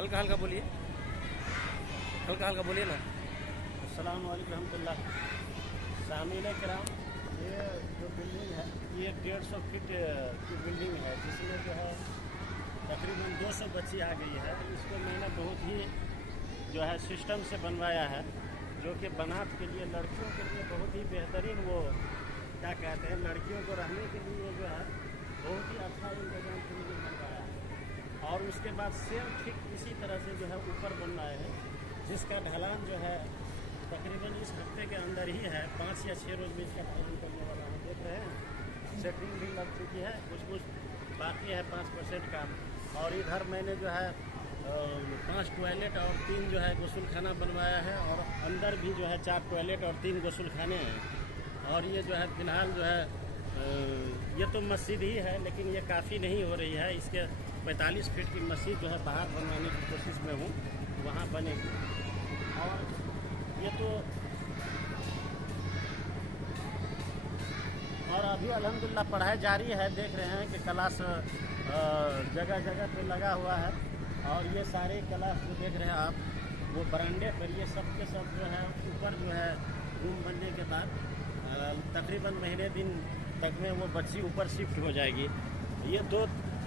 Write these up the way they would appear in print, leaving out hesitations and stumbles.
हल्का हल्का बोलिए, हल्का हल्का बोलिए ना। अस्सलाम वालेकुम रहमतुल्लाह। सामीन कराम, ये जो बिल्डिंग है ये 150 फीट की बिल्डिंग है जिसमें जो है तकरीबन 200 बच्ची आ गई है। इसको मैंने बहुत ही जो है सिस्टम से बनवाया है, जो कि बनात के लिए लड़कियों के लिए बहुत ही बेहतरीन, वो क्या कहते हैं, लड़कियों को रहने के लिए जो है बहुत ही अच्छा इंतजाम के लिए बनवाया है। और उसके बाद सेम ठीक इसी तरह से जो है ऊपर बन रहा है, जिसका ढलान जो है तकरीबन इस हफ्ते के अंदर ही है। 5 या 6 रोज में इसका ढलान करने वाला है। देख रहे हैं सेटिंग भी लग चुकी है, कुछ बाकी है 5% काम। और इधर मैंने जो है 5 टॉयलेट और 3 जो है गुस्लखाना बनवाया है, और अंदर भी जो है 4 टॉयलेट और 3 गुस्लखाने हैं। और ये जो है फ़िलहाल जो है ये तो मस्जिद ही है, लेकिन ये काफ़ी नहीं हो रही है। इसके 45 फीट की मस्जिद जो है बाहर बनवाने की कोशिश में हूँ, वहाँ बनेगी। और ये तो और अभी अल्हम्दुलिल्लाह पढ़ाई जारी है। देख रहे हैं कि क्लास जगह जगह पे लगा हुआ है। और ये सारे क्लास जो देख रहे हैं आप, वो बरामदे पर ये सब के सब जो है ऊपर जो है रूम बनने के बाद तकरीबन महीने दिन तक में वो बच्ची ऊपर शिफ्ट हो जाएगी। ये 2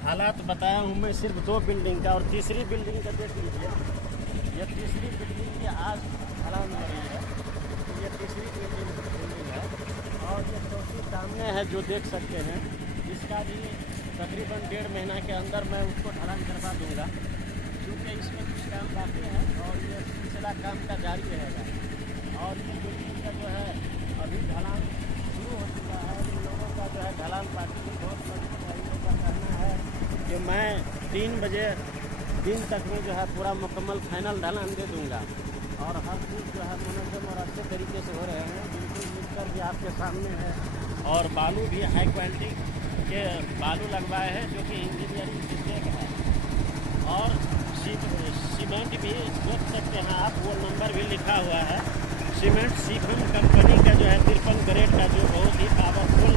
हालात बताया हूँ मैं सिर्फ 2 बिल्डिंग का। और तीसरी बिल्डिंग का देख लीजिए, ये तीसरी बिल्डिंग की आज ढलान हो रही है। ये तीसरी बिल्डिंग है। और ये चौथी सामने है जो देख सकते हैं, इसका भी तकरीबन 1.5 महीना के अंदर मैं उसको ढलान करवा दूँगा, क्योंकि इसमें कुछ काम बाकी है और ये सिलसिला काम का जारी रहेगा। और ये बिल्डिंग का जो है अभी ढलान शुरू हो चुका है। इन लोगों का जो है ढलान पार्टी में बहुत बड़ी का कहना है कि मैं 3 बजे दिन तक में जो है पूरा मुकम्मल फाइनल ढलान दे दूँगा। और हर चीज़ जो है मुनज़्ज़म और अच्छे तरीके से हो रहे हैं। बिल्कुल मिक्सर भी आपके सामने है, और बालू भी हाई क्वालिटी के बालू लगवाए हैं, जो कि इंजीनियरिंग मिस्टेक है। और सीमेंट भी देख सकते हैं आप, वो नंबर भी लिखा हुआ है। सीमेंट सीखम कंपनी का जो है 53 ग्रेड का, जो बहुत ही पावरफुल